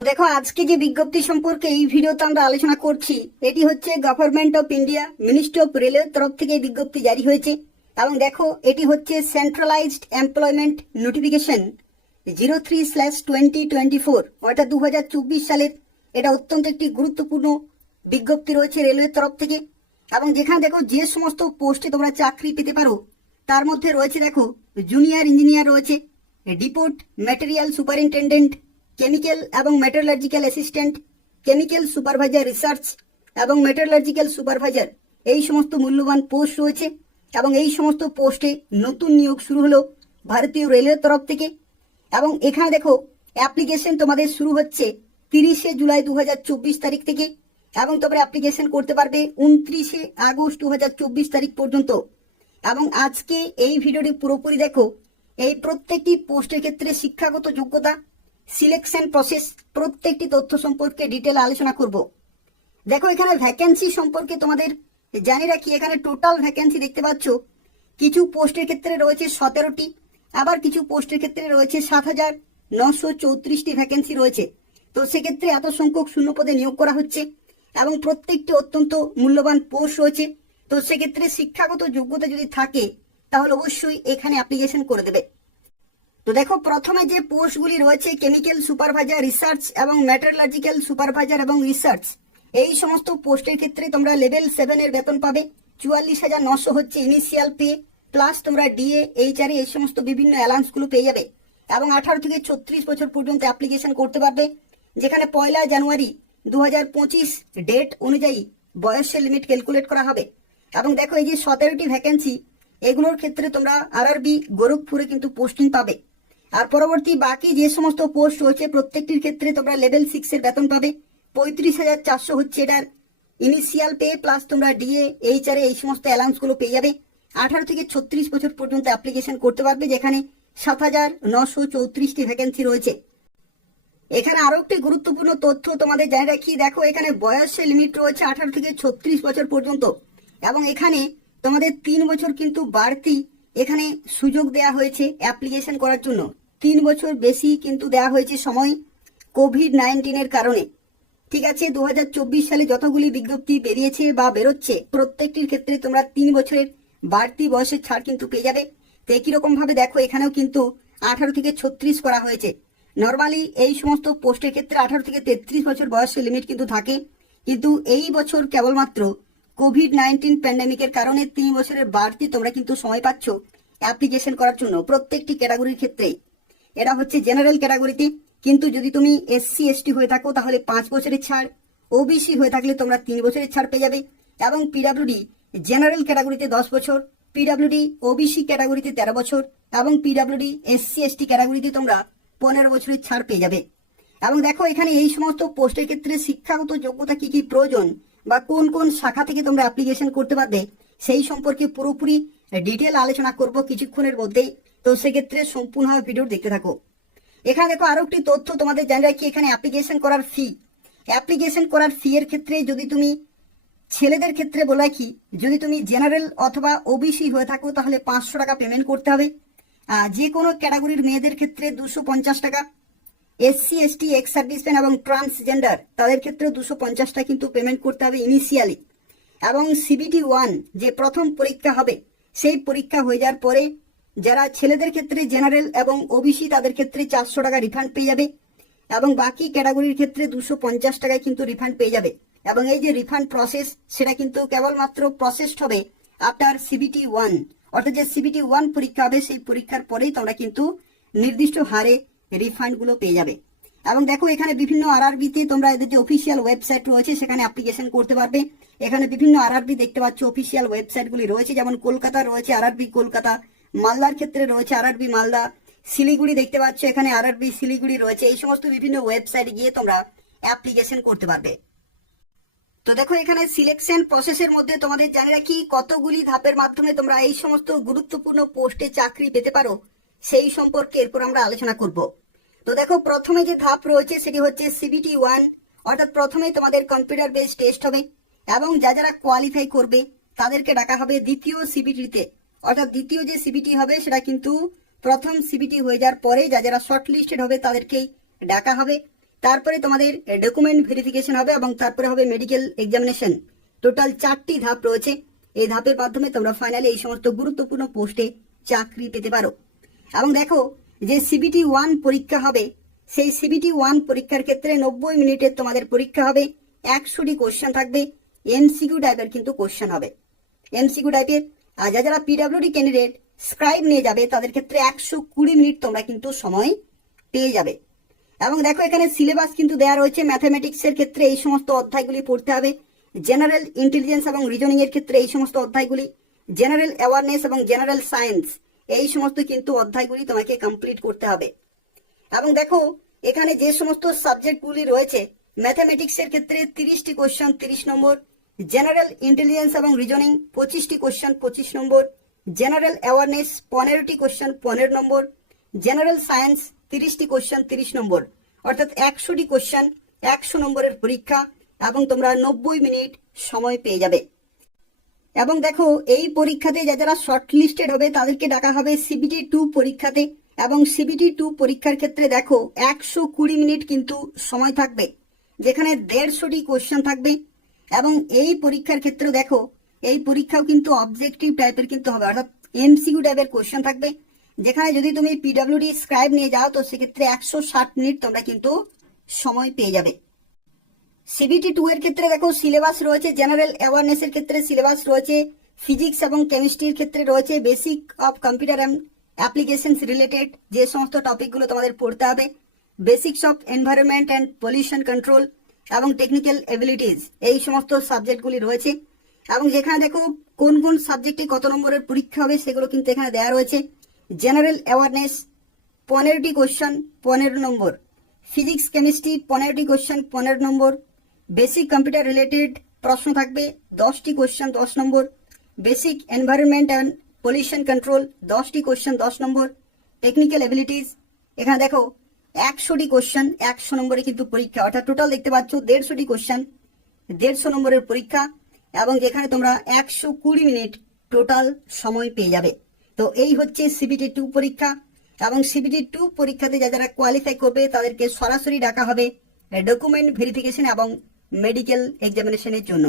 দেখো আজকে যে বিজ্ঞপ্তি সম্পর্কে এই ভিডিওতে আমরা আলোচনা করছি এটি হচ্ছে government of India ministry of রেলের তরফ থেকে এই বিজ্ঞপ্তি জারি হয়েছে। এবং দেখো এটি হচ্ছে সেন্ট্রালাইজড এমপ্লয়মেন্ট নোটিফিকেশন 03/2024 অর্থাৎ 2024 সালের। এটা অত্যন্ত একটি গুরুত্বপূর্ণ বিজ্ঞপ্তি রয়েছে রেলওয়ের তরফ থেকে। এবং যেখানে দেখো যে সমস্ত পোস্টে তোমরা চাকরি পেতে পারো তার মধ্যে রয়েছে দেখো জুনিয়র ইঞ্জিনিয়ার রয়েছে, ডিপোট ম্যাটেরিয়াল সুপারিনটেন্ডেন্ট, কেমিক্যাল এবং metallurgical assistant, chemical supervisor research এবং মেটালার্জিক্যাল সুপারভাইজার, এই সমস্ত মূল্যবান পোস্ট রয়েছে। এবং এই সমস্ত পোস্টে নতুন নিয়োগ শুরু হলো ভারতীয় রেলের তরফ থেকে। এবং এখানে দেখো অ্যাপ্লিকেশন তোমাদের শুরু হচ্ছে 30শে জুলাই 2024 তারিখ থেকে এবং তোমরা অ্যাপ্লিকেশন করতে পারবে 29শে আগস্ট 2024 তারিখ পর্যন্ত। এবং আজকে এই ভিডিওটি পুরোপুরি দেখো এই প্রত্যেকটি পোস্টের ক্ষেত্রে শিক্ষাগত যোগ্যতা, সিলেকশন প্রসেস, প্রত্যেকটি তথ্য সম্পর্কে ডিটেল আলোচনা করব। দেখো এখানে ভ্যাকেন্সি সম্পর্কে তোমাদের জানি রাখি, এখানে টোটাল ভ্যাকেন্সি দেখতে পাচ্ছ কিছু পোস্টের ক্ষেত্রে রয়েছে 17টি, আবার কিছু পোস্টের ক্ষেত্রে রয়েছে 7,934টি ভ্যাকেন্সি রয়েছে। তো সেক্ষেত্রে এত সংখ্যক শূন্য পদে নিয়োগ করা হচ্ছে এবং প্রত্যেকটি অত্যন্ত মূল্যবান পোস্ট রয়েছে। তো সেক্ষেত্রে শিক্ষাগত যোগ্যতা যদি থাকে তাহলে অবশ্যই এখানে অ্যাপ্লিকেশন করে দেবে। তো দেখো প্রথমে যে পোস্টগুলি রয়েছে কেমিক্যাল সুপারভাইজার রিসার্চ এবং মেটালার্জিক্যাল সুপারভাইজার এবং রিসার্চ, এই সমস্ত পোস্টের ক্ষেত্রে তোমরা লেভেল 7 এর বেতন পাবে। 44,900 হচ্ছে ইনিশিয়াল পে, প্লাস তোমরা ডিএ এইচআর এই সমস্ত বিভিন্ন অ্যালাউন্স গুলো পেয়ে যাবে। এবং 18 থেকে 36 বছর পর্যন্ত অ্যাপ্লিকেশন করতে পারবে, যেখানে 1 জানুয়ারি 2025 ডেট অনুযায়ী বয়সের লিমিট ক্যালকুলেট করা হবে। এবং দেখো এই যে 17টি ভ্যাকেন্সি, এগুলোর ক্ষেত্রে তোমরা আরআরবি গোরখপুরে কিন্তু পোস্টিং পাবে। আর পরবর্তী বাকি যে সমস্ত পোস্ট রয়েছে প্রত্যেকটির ক্ষেত্রে তোমরা লেভেল 6 এর বেতন পাবে। 35,400 হচ্ছে এটার ইনিশিয়াল পে, প্লাস তোমরা ডিএ এইচআর এই সমস্ত অ্যালাউন্স গুলো পেয়ে যাবে। 18 থেকে 36 বছর পর্যন্ত অ্যাপ্লিকেশন করতে পারবে, যেখানে 7,934টি ভ্যাকেন্সি রয়েছে। এখানে আরো একটি গুরুত্বপূর্ণ তথ্য তোমাদের জানিয়ে রাখি, দেখো এখানে বয়সের লিমিট রয়েছে 18 থেকে 36 বছর পর্যন্ত। এবং এখানে তোমাদের 3 বছর কিন্তু বাড়তি এখানে সুযোগ দেয়া হয়েছে অ্যাপ্লিকেশন করার জন্য। 3 বছর বেশি কিন্তু দেয়া হয়েছে সময় কোভিড-19 কারণে। ঠিক আছে, 2024 সালে যতগুলি বিজ্ঞপ্তি বেরিয়েছে বা বেরোচ্ছে প্রত্যেকটির ক্ষেত্রে তোমরা 3 বছরের বাড়তি বয়সের ছাড় কিন্তু পেয়ে যাবে। তো একই রকম ভাবে দেখো এখানেও কিন্তু 18 থেকে 36 করা হয়েছে। নর্মালি এই সমস্ত পোস্টের ক্ষেত্রে 18 থেকে 33 বছর বয়সের লিমিট কিন্তু থাকে, কিন্তু এই বছর কেবলমাত্র কোভিড-19 প্যান্ডেমিকের কারণে 3 বছরের বাড়তি তোমরা কিন্তু সময় পাচ্ছ অ্যাপ্লিকেশন করার জন্য প্রত্যেকটি ক্যাটাগরির ক্ষেত্রে। এটা হচ্ছে জেনারেল ক্যাটাগরিতে, কিন্তু যদি তুমি এসসি এসটি হয়ে থাকো তাহলে 5 বছরের ছাড়, ওবিসি হয়ে থাকলে তোমরা 3 বছরের ছাড় পেয়ে যাবে। এবং পিডাব্লিউডি জেনারেল ক্যাটাগরিতে 10 বছর, পিডাব্লিউডি ওবিসি ক্যাটাগরিতে 13 বছর এবং পিডাব্লিউডি এসসি এসটি ক্যাটাগরিতে তোমরা 15 বছরের ছাড় পেয়ে যাবে। এবং দেখো এখানে এই সমস্ত পোস্টের ক্ষেত্রে শিক্ষাগত যোগ্যতা কি কি প্রয়োজন বা কোন কোন শাখা থেকে তোমরা অ্যাপ্লিকেশন করতে পারবে সেই সম্পর্কে পুরোপুরি ডিটেল আলোচনা করব কিছুক্ষণের মধ্যেই। তো সেক্ষেত্রে সম্পূর্ণ ভিডিও দেখতে থাকো। এখানে দেখো আরো একটি তথ্য তোমাদের জানিয়ে রাখি, এখানে অ্যাপ্লিকেশন করার ফি এর ক্ষেত্রে যদি তুমি ছেলেদের ক্ষেত্রে বলে রাখি, যদি তুমি জেনারেল অথবা ওবিসি হয়ে থাকো তাহলে 500 টাকা পেমেন্ট করতে হবে। যে কোনো ক্যাটাগরির মেয়েদের ক্ষেত্রে 250 টাকা, এসসি এসটি এক্স সার্ভিসম্যান এবং ট্রান্সজেন্ডার তাদের ক্ষেত্রে 250 টাকা কিন্তু পেমেন্ট করতে হবে ইনিশিয়ালি। এবং সিবিটি 1 যে প্রথম পরীক্ষা হবে সেই পরীক্ষা হয়ে যাওয়ার পরে যারা ছেলেদের ক্ষেত্রে জেনারেল এবং ওবিসি তাদের ক্ষেত্রে 400 টাকা রিফান্ড পেয়ে যাবে এবং বাকি ক্যাটাগরির ক্ষেত্রে 250 টাকায় কিন্তু রিফান্ড পেয়ে যাবে। এবং এই যে রিফান্ড প্রসেস সেটা কিন্তু কেবলমাত্র প্রসেসড হবে আফটার সিবিটি 1, অর্থাৎ যে সিবিটি 1 পরীক্ষা হবে সেই পরীক্ষার পরেই তোমরা কিন্তু নির্দিষ্ট হারে রিফান্ড গুলো পেয়ে যাবে। এবং দেখো এখানে বিভিন্ন আরআরবিতে তোমরা এদের যে অফিসিয়াল ওয়েবসাইট রয়েছে সেখানে অ্যাপ্লিকেশন করতে পারবে। এখানে বিভিন্ন আরআরবি দেখতে পাচ্ছ অফিসিয়াল ওয়েবসাইট গুলি রয়েছে, যেমন কলকাতা রয়েছে আরআরবি কলকাতা, মালদার ক্ষেত্রে রয়েছে আরআরবি মালদা, শিলিগুড়ি দেখতে পাচ্ছ এখানে আরআরবি শিলিগুড়ি রয়েছে। এই সমস্ত বিভিন্ন ওয়েবসাইটে গিয়ে তোমরা অ্যাপ্লিকেশন করতে পারবে। তো দেখো এখানে সিলেকশন প্রসেসের মধ্যে তোমাদের জানিয়ে রাখি কতগুলি ধাপের মাধ্যমে তোমরা এই সমস্ত গুরুত্বপূর্ণ পোস্টে চাকরি পেতে পারো সেই সম্পর্কে এরপর আমরা আলোচনা করব। তো দেখো প্রথমে যে ধাপ রয়েছে সেটি হচ্ছে সিবিটি 1, অর্থাৎ প্রথমে তোমাদের কম্পিউটার বেস টেস্ট হবে এবং যারা কোয়ালিফাই করবে তাদেরকে ডাকা হবে দ্বিতীয় সিবিটিতে। অর্থাৎ দ্বিতীয় যে সিবিটি হবে সেটা কিন্তু প্রথম সিবিটি হয়ে যাওয়ার পরে যারা শর্ট লিস্টেড হবে তাদেরকেই ডাকা হবে। তারপরে তোমাদের ডকুমেন্ট ভেরিফিকেশন হবে এবং তারপরে হবে মেডিকেল এক্সামিনেশন। টোটাল 4টি ধাপ রয়েছে। এই ধাপের মাধ্যমে তোমরা ফাইনালি এই সমস্ত গুরুত্বপূর্ণ পোস্টে চাকরি পেতে পারো। এবং দেখো, যে সিবিটি 1 পরীক্ষা হবে, সেই সিবিটি 1 পরীক্ষার ক্ষেত্রে 90 মিনিটের তোমাদের পরীক্ষা হবে। 100টি কোশ্চেন থাকবে, এমসিকিউ টাইপের কিন্তু কোশ্চেন হবে, এমসিকিউ টাইপের। আর যারা পিডব্লিউডি ক্যান্ডিডেট স্ক্রাইব নিয়ে যাবে তাদের ক্ষেত্রে 120 মিনিট তোমরা কিন্তু সময় পেয়ে যাবে। এবং দেখো, এখানে সিলেবাস কিন্তু দেওয়া রয়েছে। ম্যাথামেটিক্সের ক্ষেত্রে এই সমস্ত অধ্যায়গুলি পড়তে হবে, জেনারেল ইন্টেলিজেন্স এবং রিজনিং এর ক্ষেত্রে এই সমস্ত অধ্যায়গুলি, জেনারেল অ্যাওয়ারনেস এবং জেনারেল সায়েন্স এই সমস্ত কিন্তু অধ্যায়গুলি তোমাকে কমপ্লিট করতে হবে। এবং দেখো, এখানে যে সমস্ত সাবজেক্টগুলি রয়েছে, ম্যাথামেটিক্সের ক্ষেত্রে 30টি কোশ্চেন 30 নম্বর, জেনারেল ইন্টেলিজেন্স এবং রিজনিং 25টি কোশ্চেন 25 নম্বর, জেনারেল অ্যাওয়ারনেস 15টি কোশ্চেন 15 নম্বর, জেনারেল সায়েন্স 30টি কোশ্চেন 30 নম্বর, অর্থাৎ 100টি কোশ্চেন 100 নম্বরের পরীক্ষা এবং তোমরা 90 মিনিট সময় পেয়ে যাবে। এবং দেখো, এই পরীক্ষাতে যারা শর্ট লিস্টেড হবে তাদেরকে ডাকা হবে সিবিটি 2 পরীক্ষাতে। এবং সিবিটি 2 পরীক্ষার ক্ষেত্রে দেখো 120 মিনিট কিন্তু সময় থাকবে, যেখানে 150টি কোশ্চেন থাকবে। এবং এই পরীক্ষার ক্ষেত্রে দেখো, এই পরীক্ষাও কিন্তু অবজেক্টিভ টাইপের কিন্তু হবে, অর্থাৎ এমসিকিউ টাইপের কোশ্চেন থাকবে, যেখানে যদি তুমি পিডব্লিউডি স্ক্রাইব নিয়ে যাও তো সেক্ষেত্রে 160 মিনিট তোমরা কিন্তু সময় পেয়ে যাবে। সিবিটি 2 এর ক্ষেত্রে দেখো সিলেবাস রয়েছে, জেনারেল অ্যাওয়ারনেস এর ক্ষেত্রে সিলেবাস রয়েছে, ফিজিক্স এবং কেমিস্ট্রির ক্ষেত্রে রয়েছে basic of computer and applications related যে সমস্ত টপিকগুলো তোমাদের পড়তে হবে, basics of environment and pollution control এবং টেকনিক্যাল এবিলিটিজ এই সমস্ত সাবজেক্টগুলি রয়েছে। এবং যেখানে দেখো কোন কোন সাবজেক্টে কত নম্বরের পরীক্ষা হবে সেগুলো কিন্তু এখানে দেওয়া রয়েছে। জেনারেল অ্যাওয়ারনেস 15টি কোশ্চেন 15 নম্বর, ফিজিক্স কেমিস্ট্রি 15টি কোশ্চেন 15 নম্বর, বেসিক কম্পিউটার রিলেটেড প্রশ্ন থাকবে 10টি question 10 number, basic environment and pollution control 10টি কোশ্চেন 10 নম্বর, টেকনিক্যাল এবিলিটিজ এখানে দেখো 100টি কোশ্চেন 100 নম্বরে কিন্তু পরীক্ষা, অর্থাৎ টোটাল দেখতে পাচ্ছ 150টি কোশ্চেন 150 নম্বরের পরীক্ষা। এবং যেখানে তোমরা 120 মিনিট টোটাল সময় পেয়ে যাবে। তো এই হচ্ছে সিবিটি 2 পরীক্ষা। এবং সিবিটি 2 পরীক্ষাতে যারা কোয়ালিফাই করবে তাদেরকে সরাসরি ডাকা হবে ডকুমেন্ট ভেরিফিকেশন এবং মেডিকেল এক্সামিনেশনের জন্য।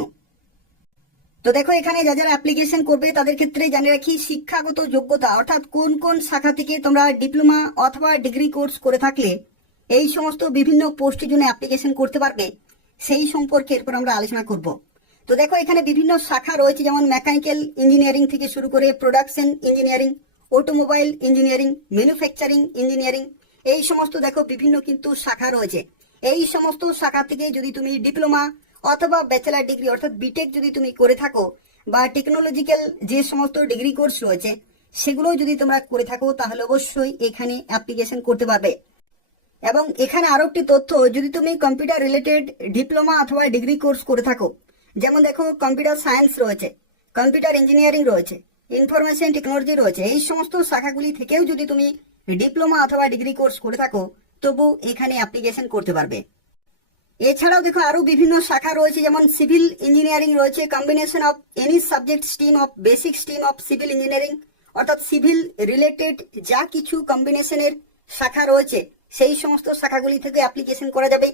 তো দেখো, এখানে যারা অ্যাপ্লিকেশন করবে তাদের ক্ষেত্রে জানিয়ে রাখি, শিক্ষাগত যোগ্যতা অর্থাৎ কোন কোন শাখা থেকে তোমরা ডিপ্লোমা অথবা ডিগ্রি কোর্স করে থাকলে এই সমস্ত বিভিন্ন পোস্টের জন্য অ্যাপ্লিকেশন করতে পারবে সেই সম্পর্কে এরপর আমরা আলোচনা করব। তো দেখো, এখানে বিভিন্ন শাখা রয়েছে, যেমন মেকানিক্যাল ইঞ্জিনিয়ারিং থেকে শুরু করে production engineering, automobile engineering, manufacturing engineering এই সমস্ত দেখো বিভিন্ন কিন্তু শাখা রয়েছে। এই সমস্ত শাখা থেকে যদি তুমি ডিপ্লোমা অথবা ব্যাচেলার ডিগ্রি অর্থাৎ বিটেক যদি তুমি করে থাকো বা টেকনোলজিক্যাল যে সমস্ত ডিগ্রি কোর্স রয়েছে সেগুলো যদি তোমরা করে থাকো তাহলে অবশ্যই এখানে অ্যাপ্লিকেশন করতে পারবে। এবং এখানে আরো একটি তথ্য, যদি তুমি কম্পিউটার রিলেটেড ডিপ্লোমা অথবা ডিগ্রি কোর্স করে থাকো, যেমন দেখো কম্পিউটার সায়েন্স রয়েছে, কম্পিউটার ইঞ্জিনিয়ারিং রয়েছে, ইনফরমেশন টেকনোলজি রয়েছে, এই সমস্ত শাখাগুলি থেকেও যদি তুমি ডিপ্লোমা অথবা ডিগ্রি কোর্স করে থাকো তবু এখানে অ্যাপ্লিকেশন করতে পারবে। এছাড়াও দেখো আরো বিভিন্ন শাখা রয়েছে, যেমন সিভিল ইঞ্জিনিয়ারিং রয়েছে, combination of any subject stream of basic stream of civil engineering, অর্থাৎ সিভিল রিলেটেড যা কিছু কম্বিনেশনের শাখা রয়েছে সেই সমস্ত শাখাগুলি থেকে অ্যাপ্লিকেশন করা যাবে।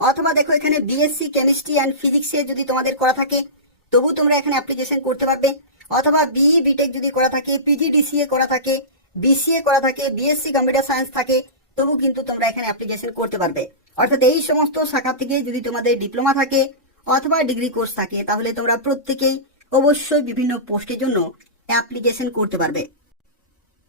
অথবা দেখো, এখানে বিএসসি কেমিস্ট্রি অ্যান্ড ফিজিক্সে যদি তোমাদের করা থাকে তবু তোমরা এখানে অ্যাপ্লিকেশন করতে পারবে। অথবা বিই বিটেক যদি করা থাকে, পিজিডিসিএ করা থাকে, বিসিএ করা থাকে, বিএসসি কম্পিউটার সায়েন্স থাকে তবু কিন্তু তোমরা এখানে অ্যাপ্লিকেশন করতে পারবে। অর্থাৎ এই সমস্ত শাখা থেকে যদি তোমাদের ডিপ্লোমা থাকে অথবা ডিগ্রি কোর্স থাকে তাহলে তোমরা প্রত্যেকেই অবশ্যই বিভিন্ন পোস্টের জন্য অ্যাপ্লিকেশন করতে পারবে।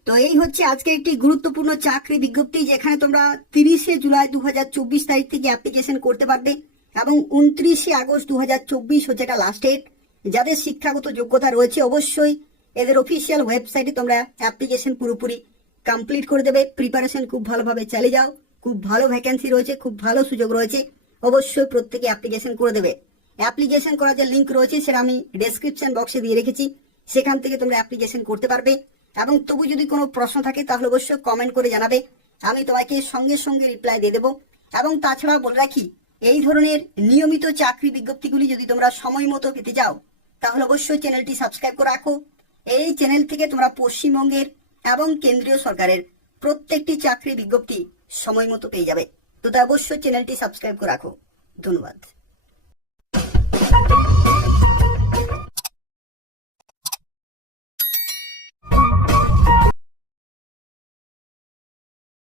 তো এই হচ্ছে আজকে একটি গুরুত্বপূর্ণ চাকরি বিজ্ঞপ্তি, যেখানে তোমরা 30শে জুলাই 2024 তারিখ থেকে অ্যাপ্লিকেশন করতে পারবে এবং 29শে আগস্ট 2024 হচ্ছে এটা লাস্ট ডেট। যাদের শিক্ষাগত যোগ্যতা রয়েছে অবশ্যই এদের অফিসিয়াল ওয়েবসাইটে তোমরা অ্যাপ্লিকেশন পুরোপুরি কমপ্লিট করে দেবে। প্রিপারেশন খুব ভালোভাবে চালিয়ে যাও, খুব ভালো ভ্যাকেন্সি রয়েছে, খুব ভালো সুযোগ রয়েছে, অবশ্যই প্রত্যেকে অ্যাপ্লিকেশন করে দেবে। অ্যাপ্লিকেশন করার যে লিঙ্ক রয়েছে সেটা আমি ডেসক্রিপশন বক্সে দিয়ে রেখেছি, সেখান থেকে তোমরা অ্যাপ্লিকেশন করতে পারবে। এবং তবু যদি কোনো প্রশ্ন থাকে তাহলে অবশ্যই কমেন্ট করে জানাবে, আমি তোমাকে সঙ্গে সঙ্গে রিপ্লাই দিয়ে দেবো। এবং তাছাড়া বলে রাখি, এই ধরনের নিয়মিত চাকরি বিজ্ঞপ্তিগুলি যদি তোমরা সময় মতো পেতে যাও তাহলে অবশ্যই চ্যানেলটি সাবস্ক্রাইব করে রাখো। এই চ্যানেল থেকে তোমরা পশ্চিমবঙ্গের এবং কেন্দ্রীয় সরকারের প্রত্যেকটি চাকরি বিজ্ঞপ্তি সময় মতো পেয়ে যাবে। তো তাই অবশ্যই চ্যানেলটি সাবস্ক্রাইব করে রাখো। ধন্যবাদ।